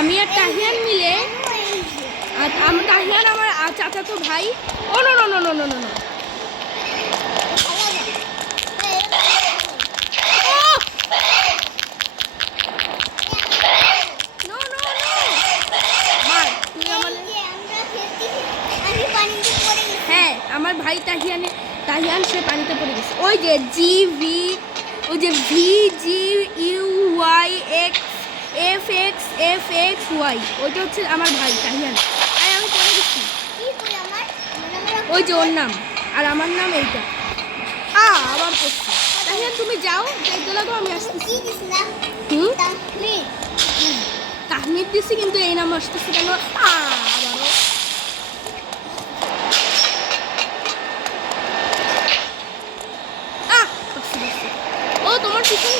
আমি আর তাহিয়ান মিলে তাহিয়ান আমার চাচাতো ভাই। ও no no no no no no no হ্যাঁ আমার ভাই তাহিয়ান সে পানিতে পড়ে গেছে। ওই যে VGUYXFXFXY ওইটা হচ্ছে আমার ভাই তাহিয়ান। আর আমি পড়ে গেছি। ওই যে ওর নাম আর আমার নাম এইটা। আবার পড়ছি। তাহিয়ান তুমি যাও, যাইতে লাগো, আমি আসতেছি। তাহমিদ দিছি, কিন্তু এই নাম আসতেছে কেন? আবারও ও তোমার পিছনে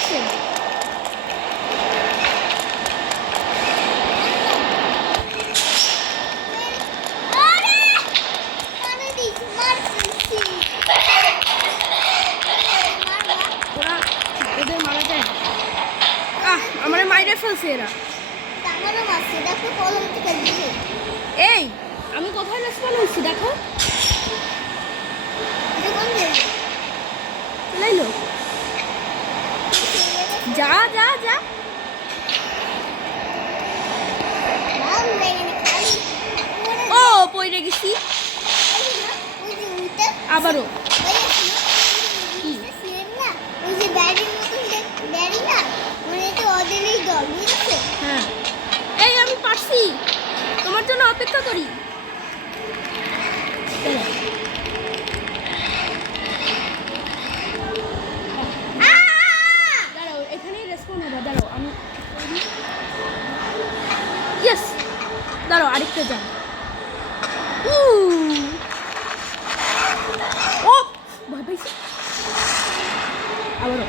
ওদের মারা যায়। আমার মাইরে ফেলছে এরা। এই আমি কোথায় রেসপন্ড হয়েছি দেখো। লাইলো যা যা যা। ও পড়ে গেছি আবারও। হ্যাঁ এই আমি পারছি, তোমার জন্য অপেক্ষা করি। দাঁড়াও এখানেই রেসপন্ড হবে, দাঁড়াও আমি ইয়েস। দাঁড়াও আরেকটা যান। ও ভয় পাইছি আবারও।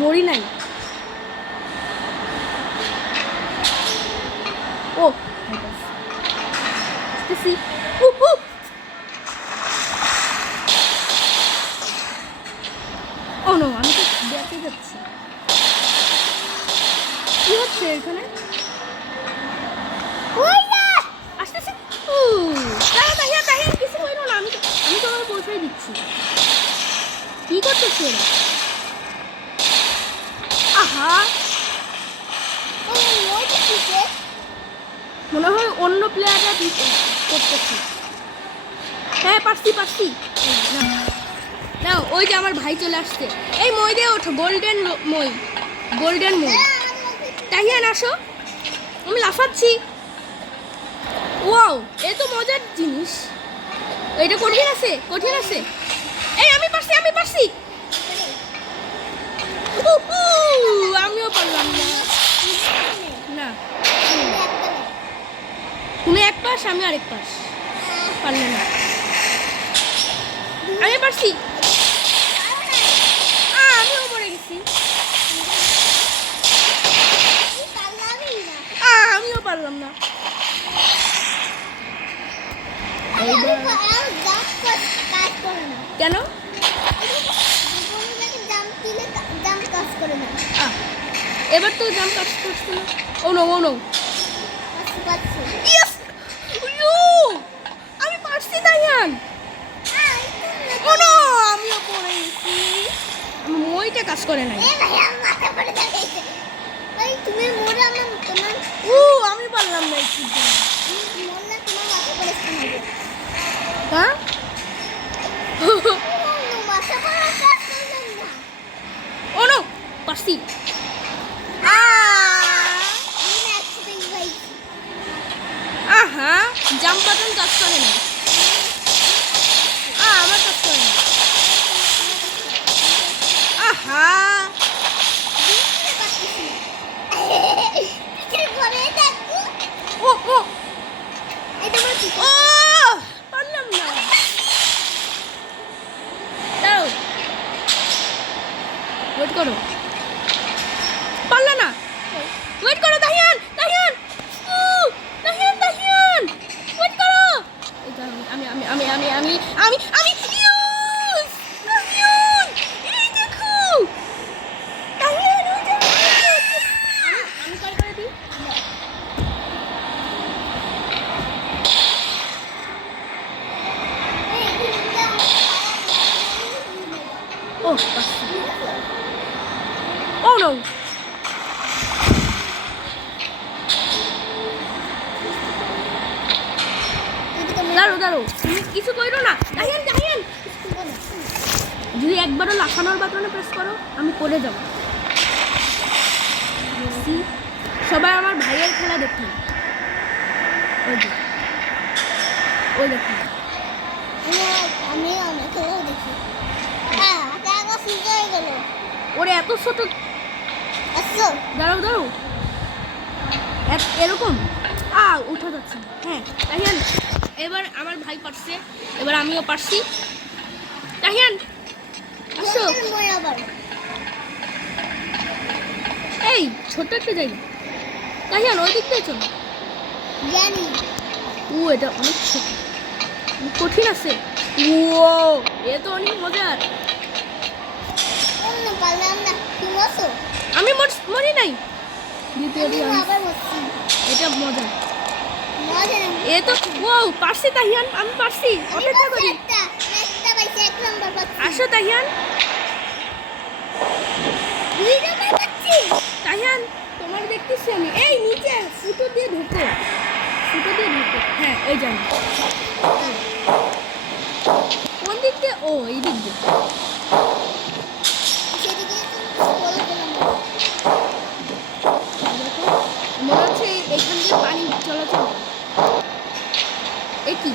মরি নাই। ও ও নো আমি তো দেখতে যাচ্ছি। কি হচ্ছে এখানে? আসতেছি। কিছু হইল না, আমি তোমাকে পৌঁছাই দিচ্ছি। কি করতেছে এরা? আহা মনে হয় অন্য প্লেয়াররা করতেছে। হ্যাঁ পারছি। না ওই যে আমার ভাই চলে আসছে। এই মই দিয়ে ওঠো, গোল্ডেন মই। তাহিয়ান আসো, আমি লাফাচ্ছি। ওয়াও এ তো মজার জিনিস। এটা কঠিন আছে। এই আমি পারছি। আমিও পারলাম না। তুমি এক পাশ, আমি আরেক পাশ। পারলে না। আমি পারছি। আমিও পড়ে গেছি। আমিও পারলাম না। কেন? এবার তো জাম্প কাজ করছে না। ও নো আমি পারছি তাইয়ান। ও নো আমিও পড়ে গেছি। মইটা কাজ করে নাই। আমি পারলাম না। হ্যাঁ ও নো পারছি। জাম্প বাটন কাজ করে না। আমার কাজ করে না। পারলাম না। দাঁড়াও ওয়েট করো। পারলা না, ওয়েট করো। তাহিয়ান ওয়েট করো। আমি এই দেখো Oh no! দাঁড়ো তুমি কিছু করো না। দাহিয়ান যদি একবারও লাফানোর বাটনে প্রেস করো আমি পড়ে যাব। সবাই আমার ভাইয়ের খেলা দেখুন। ওই দেখুন আমি অনেক খেলা দেখি। ওরে এত ছোট। দাঁড়াও এরকম উঠা যাচ্ছে। হ্যাঁ তাহিয়ান এবার আমার ভাই পারছে, এবার আমিও পারছি। তাহিয়ান আসো। এই ছোট একটা জায়গা। তাহিয়ান ওই দিক দিয়ে চলো। জানি এটা অনেক ছোট, কঠিন আছে। এ তো অনেক মজার। আমি মরি নাই। এটা মজা। এ তো পারছি তাহিয়ান, আমি পারছি। অপেক্ষা করি। আসো তাহিয়ান। তাহিয়ান তোমার দেখতেছি আমি। এই নিচে ফুটো দিয়ে ঢুকো। হ্যাঁ ওই জানি কোন দিক দিয়ে। এই দিক দিয়ে। মনে হচ্ছে এখান দিয়ে পানি চলাচল। কি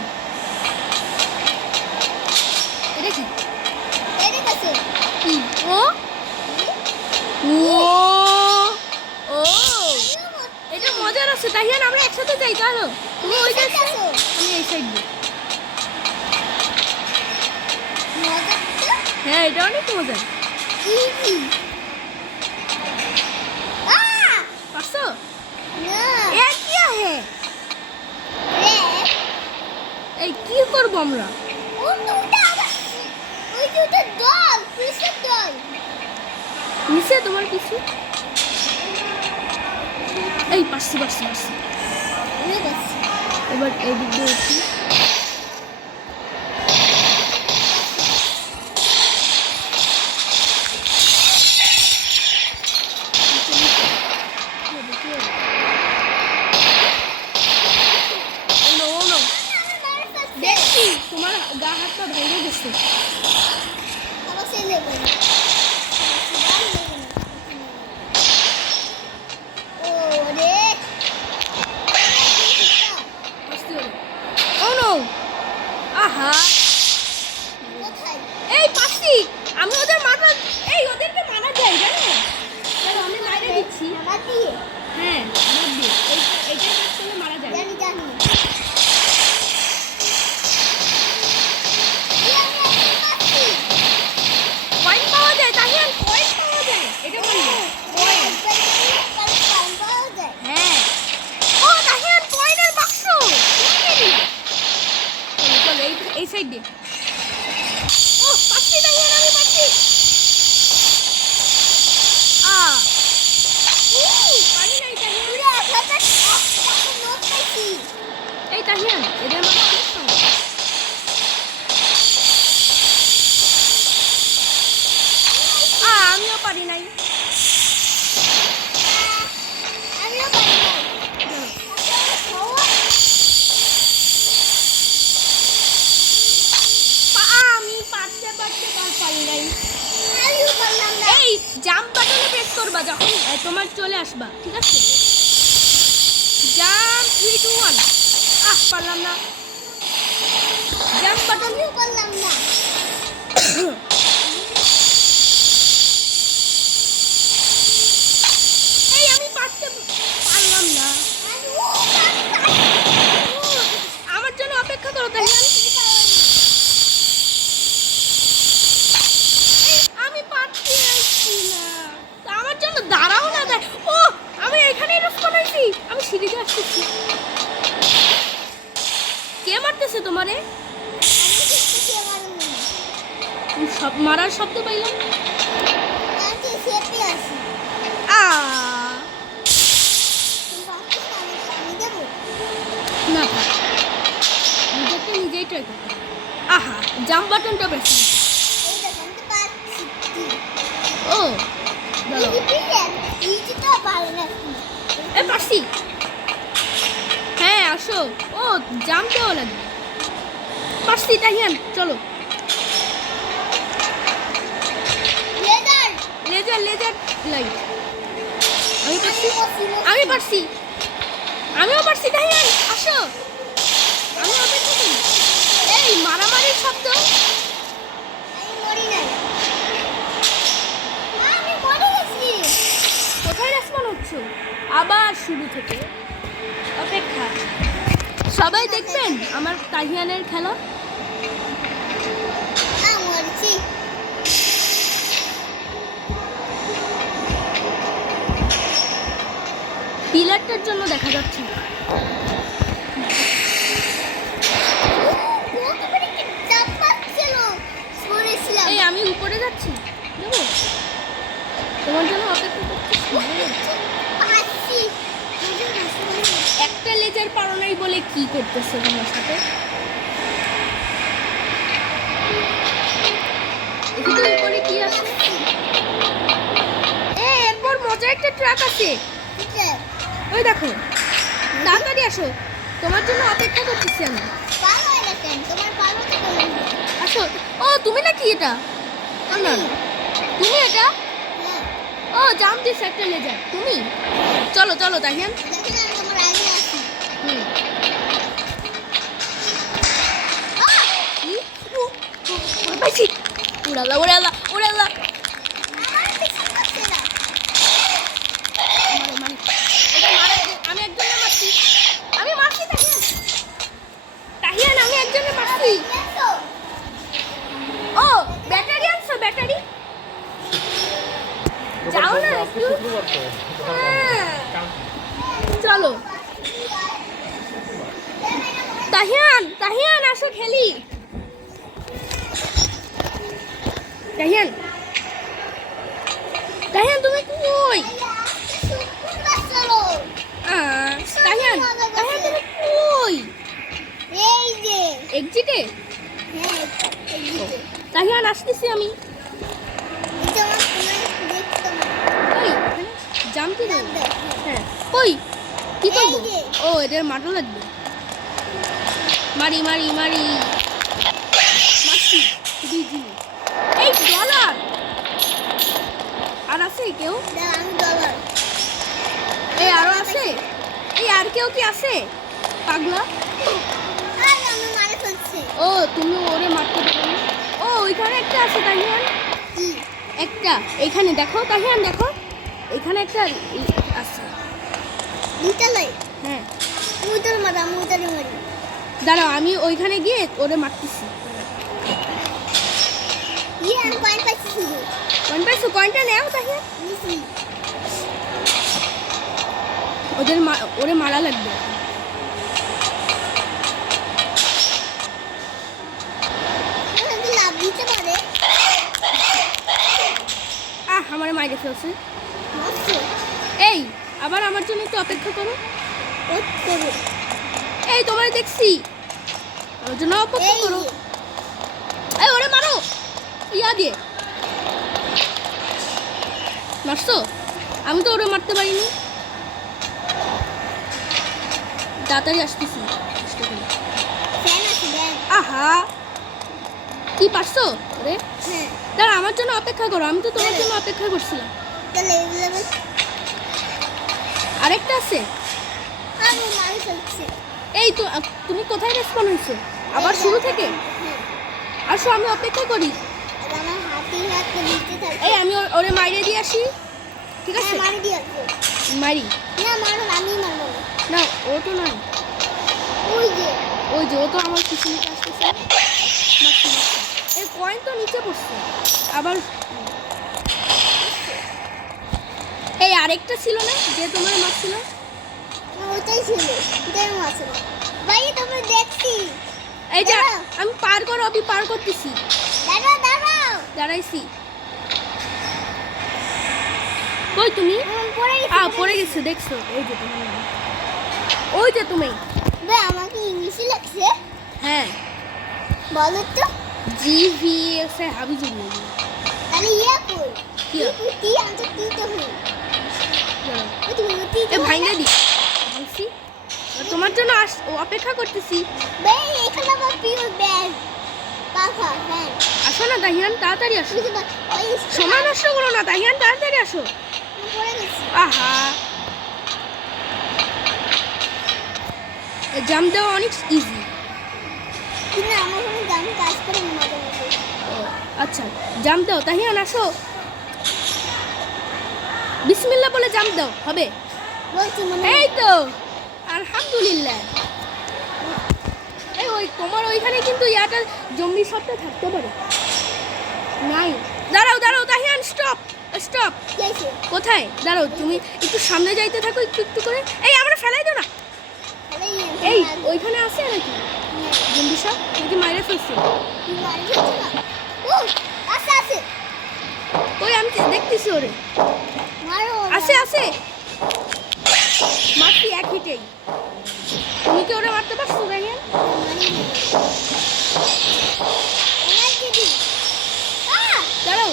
এটা কি এটা মজার আছে। তাহিয়ান আমরা একসাথে যাই। চলো তুমি ওই সাইড, আমি এই সাইড দিই। হ্যাঁ এটা অনেক মজা। পারছো? এই কি করবো আমরা? নিচে তোমার কিছু। এই পারছি। এবার এই দিক দিয়ে উঠি। দেখছি তোমার গা হাতটা ভেঙে গেছে। আহা এই পাশি আমি ওদের মারা। ওদেরকে মারা যায় জানো? আমি মারা দিচ্ছি। হ্যাঁ এইটা মারা যায়। কয়েন পাওয়া যায় তাহিয়ান, কয়েন পাওয়া যায়। এটা বলবো হ্যাঁ। তাহিয়ান কয়েনের বাক্স। চলো এই সাইড দিয়ে। পাচ্ছি তাহিয়ান, আমি পাচ্ছি। পারি নাই তাহিয়ান। এই তাহিয়ান এদের মধ্যে অনেক সময়। আমিও পারি নাই। আমি পারতে পারি নাই। এই জাম্প বাটনে প্রেস করবা যখন তোমার চলে আসবা, ঠিক আছে? জাম্প 3 2 1। পারলাম না। জাম্প বাটন পারলাম না। আমি পারতে পারলাম না। আমার জন্য অপেক্ষা করো তাহিয়ান। আমি পারছি না। আমার জন্য দাঁড়াও না। আমি এখানেই রুফ বানাইছি। আমি সিঁড়িতে আসতেছি। কে মারতেছে তোমারে? সব মারার শব্দ পাইলাম। না নিজেই ট্রাই করতে। জাম্প বাটনটা বেশি। দাঁড়াও। ইজি তো পারে না। এ পারছি। হ্যাঁ আসো। ও জাম্প দেওয়া লাগবে। পারছি তাহিয়ান, চলো। Leather laser laser light. আমি পারছি, আমি পারছি, আমিও পারছি তাহিয়ান, আসো। আমি অপেক্ষা করি। এই মারামারির শব্দ। আমি মরি নাই। মা, আমি মরে গেছি। কোথায় রেসপন্স হচ্ছে? আবার শুরু থেকে অপেক্ষা। সবাই দেখবেন আমার তাহিয়ানের খেলা। মরছি। পিলারটার জন্য দেখা যাচ্ছে না। এই আমি উপরে যাচ্ছি, দেবো তোমার জন্য অপেক্ষা করছি। একটা লেজার পারো নাই বলে কি করতেছে তোমার সাথে? এখানে উপরে কি আছে? এরপর মজার একটা ট্রাক আছে, ওই দেখো। তাড়াতাড়ি আসো, তোমার জন্য অপেক্ষা করতেছি আমি। আসো। ও তুমি নাকি এটা? না তুমি এটা? ও জাম দিস একটা লেজার তুমি। চলো চলো তাহিয়ান। হুম। কি? পাইছি। উড়ালা উড়ালা উড়ালা। আমি একজনের মারছি, আমি মারছি তাহিয়ান। তাহিয়ান আমি একজনের মারছি। ও ব্যাটারি আনছো? ব্যাটারি যাও না একটু। হ্যাঁ। চলো তাহিয়ান, তাহিয়ান আসো খেলি। তাহিয়ান, তাহিয়ান তুমি কই? তাহিয়ান, তাহিয়ান তুমি কই? এক্সিটে? তাহিয়ান আসতেছি আমি। ওই জাম্প কি দেবো? হ্যাঁ কই কি করবো? ও এদের মাটা লাগবে। মারি মারি মারি মারছি। এই ডলার আর আছে কেউ? এই আরো আছে? এই আর কেউ কি আছে পাগলা? ও তুমি ওরে মারতে পারো না। ও ওইখানে একটা আছে তাহিয়ান, একটা এখানে দেখো তাহিয়ান, দেখো এখানে একটা আছে। হ্যাঁ দাঁড়াও আমি ওইখানে গিয়ে ওরে মারতেছি। কয়েন পাইছো? কয়েনটা নেও তাহিয়ান। ওরে মারা লাগবে। আমারে মাইরে ফেলছে। এই আবার আমার জন্য একটু অপেক্ষা করো। এই তোমার দেখছি, আমার জন্য অপেক্ষা করো। এই ওরে মারো ইয়া দিয়ে। মারছো? আমি তো ওরে মারতে পারিনি। তাড়াতাড়ি আসতেছি। আহা কি পারছো? ওরে দাঁড়া আমার জন্য অপেক্ষা করো, আমি তো তোমার জন্য অপেক্ষা করছিলাম। আরেকটা আছে। এই তো তুমি কোথায় রেসপন্স হয়েছো? আবার শুরু থেকে? আসো আমি অপেক্ষা করি। এই আমি ওরে মাইরে দিয়ে আসি, ঠিক আছে? মারি না, ও তো নয়। ওই যে ও তো আমার পিছনে আসতেছে। এই কয়েন তো নিচে পড়ছে আবার। এই আরেকটা ছিল না যে তোমার মারছিল? ওটাই ছিল, ভাই তোমরা দেখছি। এই যে আমি পার করো, আমি পার করতেছি। দাঁড়াও দাঁড়াইছি। কই তুমি? পড়ে গেছে দেখছো? এই যে তুমি, ওই যে তুমি। আমাকে ইংলিশে লাগছে। হ্যাঁ বলো তো। GVS হাবিজুর। তাহলে ইয়া কই? কি আর? তুই আমি তো তুই তো হই দাঁড়াও। ওই তুই তুই এ ভাঙা দি ভাঙছি তোমার জন্য অপেক্ষা করতেছি। ভাই এখানে আমার প্রিয় ব্যাগ পাখা হ্যাঁ আসো না তাহিয়ান, তাড়াতাড়ি আসো। তুই তো ওই সময় নষ্ট করো না তাহিয়ান, তাড়াতাড়ি আসো। পড়ে গেছি আহা, জাম্প দেওয়া অনেক ইজি। কিন্তু আমার কোনো দাম কাজ করে না মাঝে মাঝে আচ্ছা জাম্প দাও তাহিয়ান, আসো। বিসমিল্লাহ বলে জাম্প দাও, হবে। বলছি মনে এই তো আলহামদুলিল্লাহ। এই ওই তোমার ওইখানে কিন্তু ইয়াটা জম্বি শটটা থাকতে পারে। নাই, দাঁড়াও দাঁড়াও তাহিয়ান, স্টপ স্টপ। কি আছে কোথায়? দাঁড়াও, তুমি একটু সামনে যাইতে থাকো একটু একটু করে। এই আমরা ফেলাই দাও না। এই ওইখানে আছে নাকি জম্বি শট? নাকি মাইরে ফেলছে? ও আছে আছে ওই আমি দেখতেছি ওরে। মারো আছে আছে, মারছি এক হিটেই। তুমি কি ওরে মারতে পারছো তাহিয়ান? দাঁড়াও,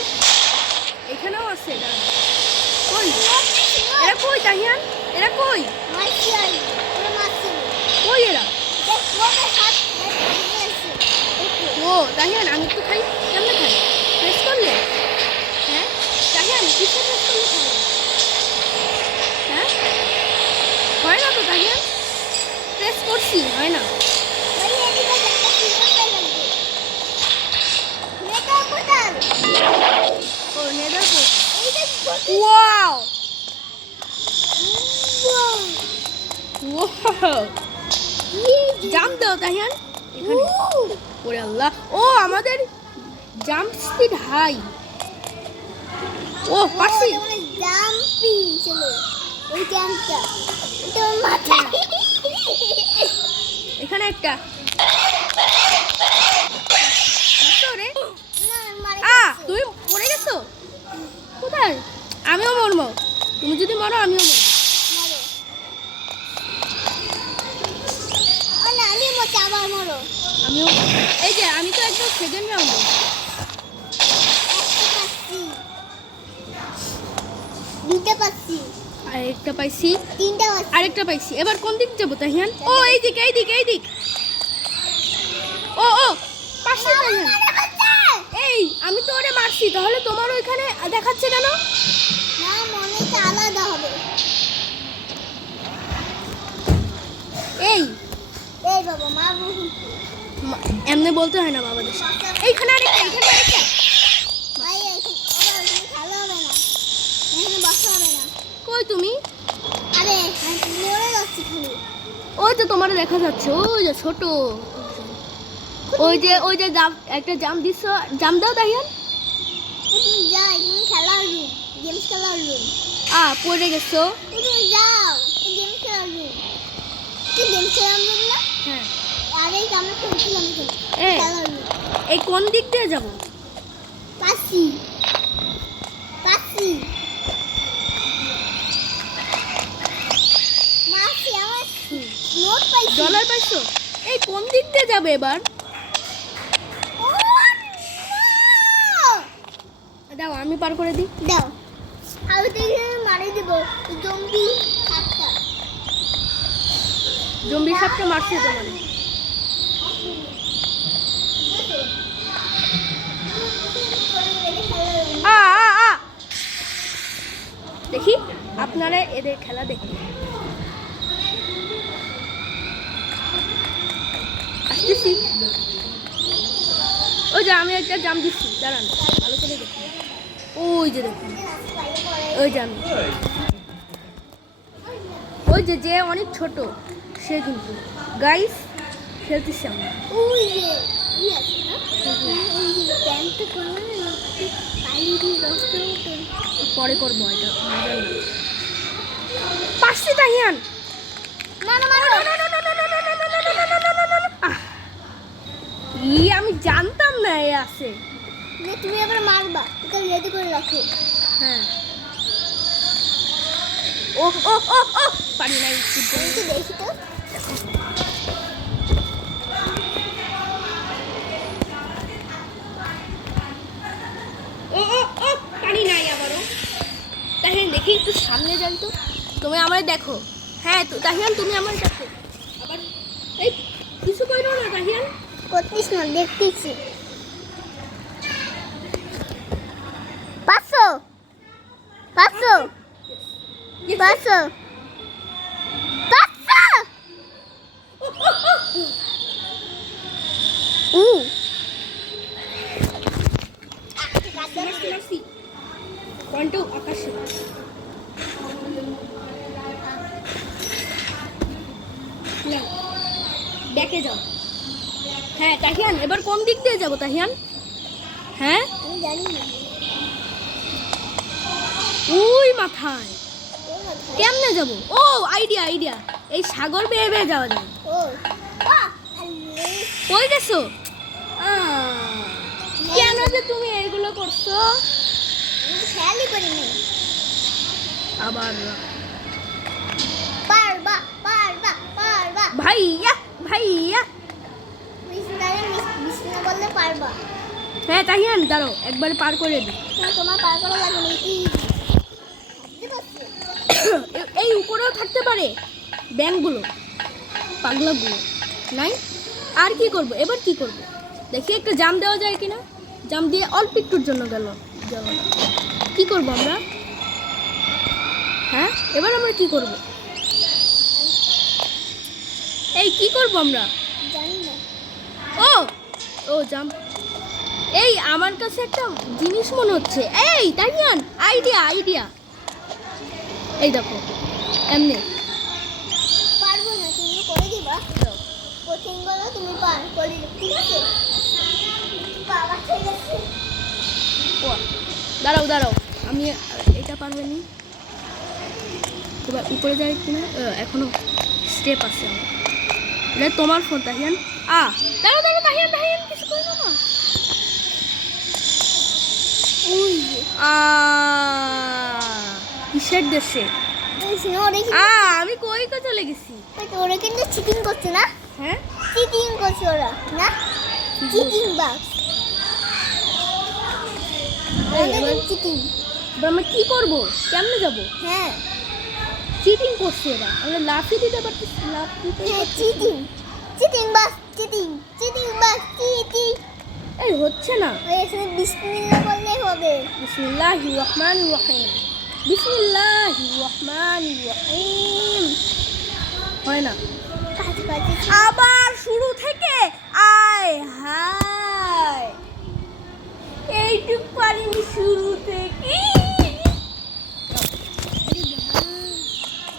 এখানেও আছে, দাঁড়াও। কই এরা? কই তাহিয়ান, এরা কই? কই এরা? ও তাহিয়ান, আমি একটু খাই। কেমনে খাই? প্রেস করলে? হ্যাঁ তাহিয়ান, কিসে প্রেস করলে খাই? হ্যাঁ হয় না তো তাহিয়ান, প্রেস করছি, হয় না। ও নেদার ওয়াও ওয়াও, জাম্প দাও তাহিয়ান এখানে। ওরে আল্লাহ, ও আমাদের জাম্প স্পিড হাই। ও পারছি। জাম্পিং ছিল ওই জাম্পটা তোর মাথায় এখানে একটা মারছো রে। তুমি পড়ে গেছো কোথায়? আমিও মরবো, তুমি যদি মরো আমিও মরবো। আমিও, এই যে আমি তো একদম সেকেন্ড রাউন্ডে। দুটো পাচ্ছি আরেকটা পাইছি, তিনটা পাচ্ছি আরেকটা পাইছি। এবার কোন দিক যাবো তাহিয়ান? ও এই দিক এই দিক এই দিক। ও ও পাশে তাহিয়ান। এই আমি তো ওরে মারছি, তাহলে তোমার ওইখানে দেখাচ্ছে কেন? না মনে তো আলাদা হবে এই এই বাবা মা এমনি বলতে হয় না বাবাদের সাথে। এইখানে আরেকটা, এইখানে আরেকটা। ভাই এখানে খেলা হবে না এখানে বসা হবে না কই তুমি? আরে আমি মরে যাচ্ছি খালি ওই তো তোমার দেখা যাচ্ছে, ওই যে ছোট, ওই যে একটা জাম দিছ, জাম দাও তাহিয়ান। তুমি যাও তুমি খেলার রুম গেমস খেলার রুম পড়ে গেছো। তুমি যাও গেমস খেলার রুম তুই গেমস খেলার রুম না হ্যাঁ, আরে আমরা খেলছিলাম এই খেলার রুম এই কোন দিক দিয়ে যাবো? পাচ্ছি পাচ্ছি মাসি আমার নোট পাইছি ডলার পাইছো? এই কোন দিক দিয়ে যাবে এবার? ও দাও আমি পার করে দিই। দাও আমি তো মারি দেব জম্বি সাপটা জম্বি সাপটা মারছে তোমার। দেখি আপনারা এদের খেলা দেখি। আসতেছি। ওই যে আমি একটা জাম দিচ্ছি, দাঁড়ান ভালো করে দেখুন। ওই যে দেখুন, ওই জাম, ওই যে যে অনেক ছোট সে কিন্তু গাইস খেলতেছি আমরা। ওই যে আছে না ওই যে প্যান্টটা করে না পানি দিয়ে রক্ত পরে করবো, এটা মজা না। পারছি তাহিয়ান। মারো মারো আমি জানতাম না এ আছে। তুমি আবার মারবা এটা রেডি করে রাখো হ্যাঁ, ও ও ও ও পারি নাই। আমি তো দেখি তো ও ও ও পারি নাই আবারও। দেখি একটু সামনে যান তো, তুমি আমায় দেখো। হ্যাঁ তো তাহিয়ান তুমি আমার দেখো। আবার এই কিছু করো না তাহিয়ান। করতিস না, দেখতেছি। 500 500 500 পয়েন্টও আকাশে। দেখে যাও। হ্যাঁ তাহিয়ান এবার কোন দিক দিয়ে যাবো তাহিয়ান? হ্যাঁ আমি জানি না। ওই মাথায় কেমনে যাবো? ও আইডিয়া আইডিয়া, এই সাগর বেয়ে বেয়ে যাওয়া যায়। ও কই গেছো? কেন যে তুমি এগুলো করছো? খেয়ালই করিনি। আবার পারবা পারবা পারবা। ভাইয়া ভাইয়া। বিষ্ণু বললে পারবা। হ্যাঁ তাহিয়ান দাঁড়াও, একবার পার করে দিই। না, তোমার পার করা লাগে না। কি এই উপরেও থাকতে পারে ব্যাংকগুলো, পাগলাগুলো নাই। আর কি করব এবার, কি করব দেখি, একটা জাম দেওয়া যায় কিনা। জাম দিয়ে অল্প একটুর জন্য গেল না। কি করব আমরা? হ্যাঁ এবার আমরা কি করব? এই কি করব আমরা? জানি না। ও ও জাম। এই আমার কাছে একটা জিনিস মনে হচ্ছে। এই তাইয়ান আইডিয়া আইডিয়া, এই দেখো এমনি। পারবো না, তুমি করে দিবা। কঠিন গুলো তুমি পার করে দিবে, ঠিক আছে? বাবা ঠিক আছে। ও দাঁড়াও দাঁড়াও, আমি এটা পারবে নি। এবার উপরে যাই কিনা, এখনো স্টেপ আছে আমার। এটা তোমার ফোন তাহিয়ান। দাঁড়াও দাঁড়াও তাহিয়ান তাহিয়ান, কিছু করবো না। ওই কিসের দেশে? আমি কই কো চলে গেছি। ওরা কিন্তু চিটিং করছে না? হ্যাঁ চিটিং করছে ওরা না? চিটিং বাস। চিটিং। এবার আমরা কি করবো? কেমনে যাবো? হ্যাঁ চিটিং করছে এরা, আমরা লাফিয়ে দিতে পারতেছি, লাফ দিতে হ্যাঁ পারতেছি। চিটিং। চিটিং বাস চিটিং। চিটিং বাস চিটিং। এই হচ্ছে না। ওই এখানে বিসমিল্লাহ বললেই হবে। বিসমিল্লাহির রহমানির রহিম, বিসমিল্লাহির রহমানির রহিম। হয় না, কাছাকাছি। আবার শুরু থেকে। আয় হায়, এইটুক পারিনি শুরু থেকে।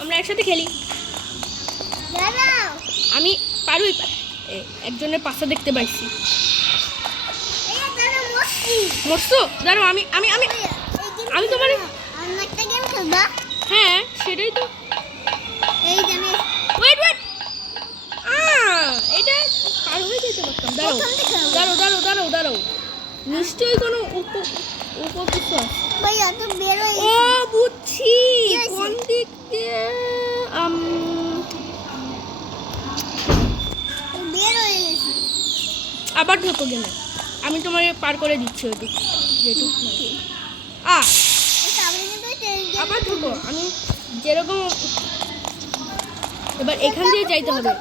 আমরা একসাথে খেলি। দাঁড়াও। আমি পারুই, একজনের পাশে দেখতে পাইছি। দাঁড়াও মস্তি। মরছো? দাঁড়াও, আমি আমি আমি আমি তোমার। অন্য একটা গেম খেলবা? হ্যাঁ সেটাই তো। এই যে আমি ওয়েট ওয়েট, এটা পার হয়ে যেতে পারতাম। দাঁড়াও প্রথম থেকে হবে। দাঁড়াও দাঁড়াও দাঁড়াও দাঁড়াও, নিশ্চয়ই কোনো উপকিছু আছে। ভাইয়া তো বের হয়ে ও বুঝছি, কি হয়েছে? কোন দিক দিয়ে বের হয়ে গেছি। আবার ঢোকো গেলে আমি তোমার পার করে দিচ্ছি ওইটুক যেটুক নাই। এটা আমি কিন্তু আবার ঢোকো, আমি যেরকম। এবার এখান দিয়ে যাইতে হবে।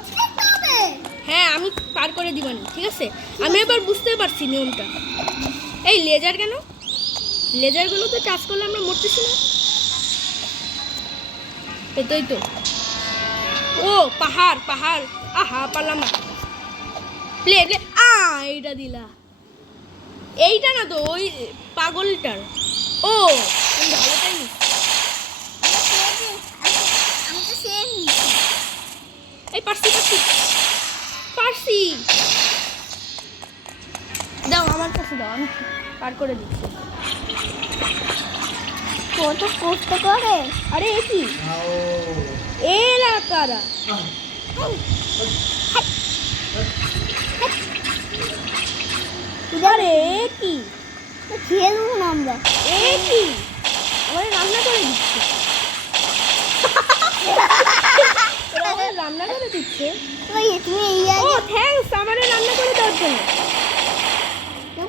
হ্যাঁ আমি পার করে দিবানি, ঠিক আছে? আমি এবার বুঝতে পারছি নিয়মটা। এই লেজার কেন? লেজারগুলো তো টাচ করলে আমরা মরতেছি না। এটাই তো। ও পাহাড় পাহাড়, পারলাম না। প্লে প্লে, এইটা দিলা। এইটা না তো, ওই পাগলটার। ও তুমি ভালোটাই নি। আমি তো সেম নিচ্ছি। এই পারছি পারছি পারছি। দাও আমার কাছে দাও, আমি পার করে দিচ্ছি। কত কষ্ট করে। আরে এ কি এরা কারা? আরে এ কি? খেলবো না আমরা। এ কি আমার রান্না করে দিচ্ছে। আমার রান্না করে দিচ্ছে। ওই তুমি এই ও থ্যাঙ্কস, আমার রান্না করে দেওয়ার জন্য।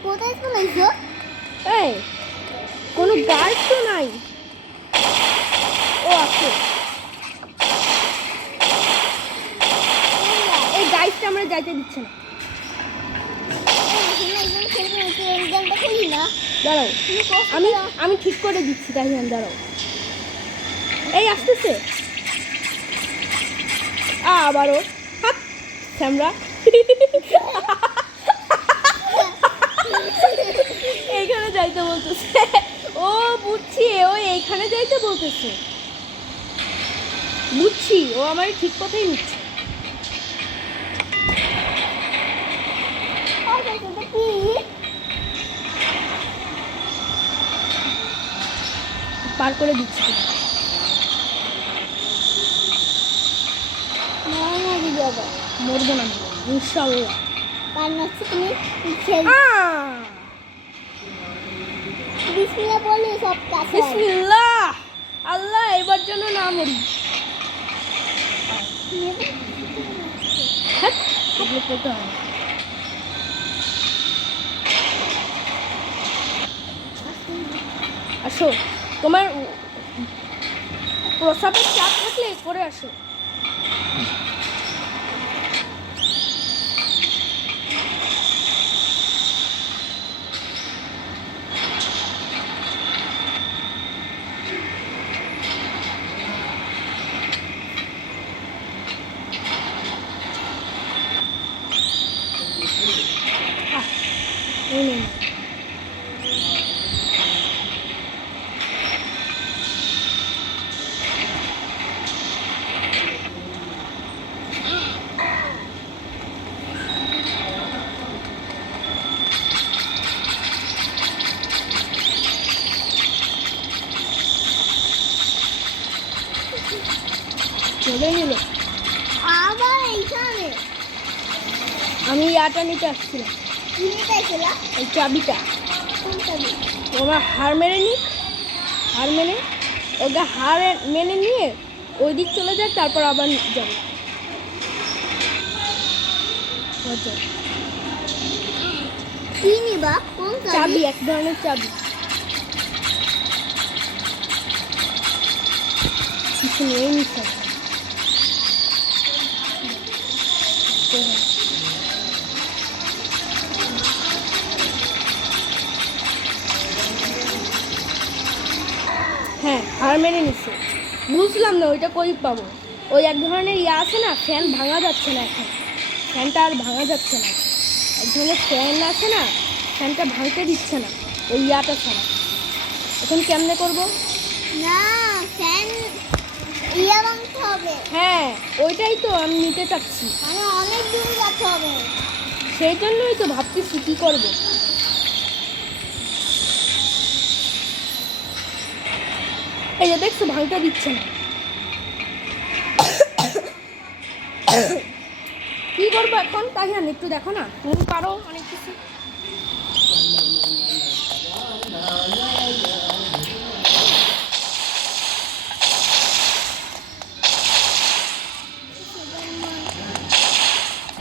কোথায় চলেছো? এই কোনো গার্ড তো নাই। ভাঙতে দিচ্ছে না। একদম খেলবো না, তুই এই গেমটা খেলি না। দাঁড়াও, তুমি কষ্ট আমি করো। আমি ঠিক করে দিচ্ছি তাহিয়ান, দাঁড়াও। এই আসতেছে। আবারও হাত শ্যামরা। এইখানে যাইতে বলতেছে। ও বুঝছি, ও এইখানে যাইতে বলতেছে। বুঝছি, ও আমার ঠিক কথাই নিচ্ছে। এটা কি? পার করে দিচ্ছি তোমাকে। মারামারি যাবে। মরবো না আমি, ইনশাআল্লাহ। কারণ হচ্ছে তুমি খেল বিসমিল্লাহ বলে সব কাজ হয়। বিসমিল্লাহ, আল্লাহ এবার জন্য না মরি। হ্যাঁ, এগুলো করতে হয় না। আসো, তোমার প্রসাবের চাপ থাকলে করে আসো। এই নিন। চলে নিল। আবার এইখানে আমি ইয়াটা নিতে আসছিলাম, কিনে চাইছিলাম এই চাবিটা। কোনটা দিই? ওরা হার মেনে নিক, হার মেনে ওকে হার মেনে নিয়ে ওই দিক চলে যায়, তারপর আবার যাবে। বুঝছো? কি নিবা? কোন চাবি, এক ধরনের চাবি। কিছু নেই নিশ্চয়। হ্যাঁ, হার মেনে নিচ্ছে। বুঝলাম না ওইটা কই পাবো। ওই এক ধরনের ইয়ে আছে না, ফ্যান ভাঙা যাচ্ছে না এখন, ফ্যানটা আর ভাঙা যাচ্ছে না। এক ধরনের ফ্যান আছে না, ফ্যানটা ভাঙতে দিচ্ছে না ওই ইয়াটা ছাড়া। এখন কেমনে করবো? না ফ্যান ইয়া ভাঙতে হবে, হ্যাঁ, ওইটাই তো আমি নিতে চাচ্ছি। মানে অনেক দূরে যেতে হবে। সেই জন্যই তো ভাবতেছি কী করবো। এই যে দেখছো, ভাঙতে দিচ্ছে না। কি করবো এখন তাহিয়ান, একটু দেখো না, তুমি পারো অনেক কিছু।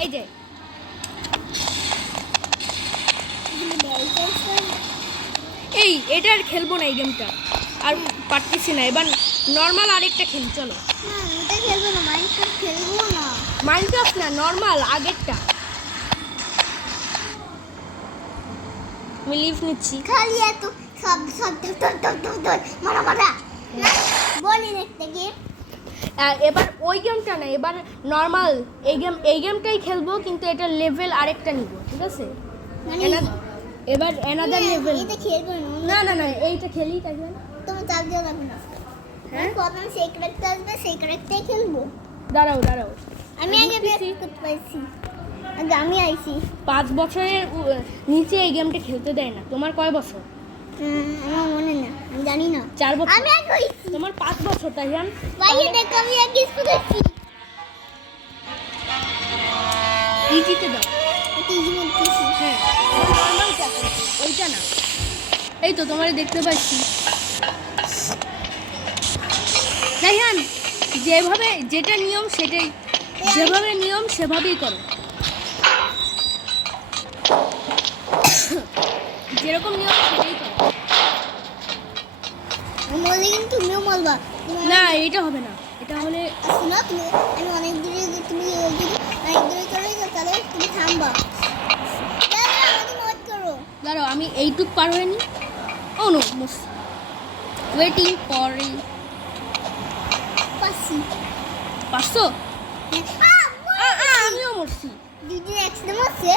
এই যে এই এটা আর খেলবো না, এই গেমটা আর পারতেছি না। এবার নর্মাল আরেকটা খেলি, চলো। হ্যাঁ ওটা খেলবো না, মাইনক্রাফট খেলবো না। মাইনক্রাফট না, নর্মাল আগেরটা। আমি লিভ নিচ্ছি। খালি এত সব সব মারা মারা না বলি দেখতে কি এবার ওই গেমটা না, এবার নর্মাল এই গেমটাই খেলবো, কিন্তু এটা লেভেল আরেকটা নিব, ঠিক আছে? মানে এবার অ্যানাদার লেভেল। এটা খেলবো না না। না না, এইটা খেলি তাহলে। তোমার চাপ দেওয়া লাগবে না। হ্যাঁ প্রথম সেই ক্যারেক্টার আসবে, সেই ক্যারেক্টারই খেলবো। দাঁড়াও দাঁড়াও, আমি আগে বের করতে পারছি, আগে আমি আইছি। 5 বছরের নিচে এই গেমটা খেলতে দেয় না। তোমার কয় বছর? আমার মনে না, আমি জানি না। 4 বছর। আমি আগে হইছি। তোমার 5 বছর তাহিয়ান। ভাইয়া দেখো আমি আগে স্কুলে আছি। ইজিতে দাও। এটা ইজি বলতেছি। হ্যাঁ, নর্মালটা, ওইটা না। এই তো তোমারে দেখতে পাচ্ছি। তাইহান, যেভাবে যেটা নিয়ম সেটাই, যেভাবে নিয়ম সেভাবেই করো। যেরকম নিয়ম সেটাই করো। মরলে কিন্তু তুমিও মরবা। না, এটা হবে না। এটা হলে শোনো তুমি, আমি অনেক দূরে, তুমি যদি অনেক দূরে চলে যাও তাহলে তুমি থামবা। দাঁড়াও, আমাকে নোট করো। দাঁড়াও আমি এইটুক পার হয়ে নি। ও নো ওয়েটিং ফর পাসি। 500। আমিও মরছি। দুজন একসাথে মরছে।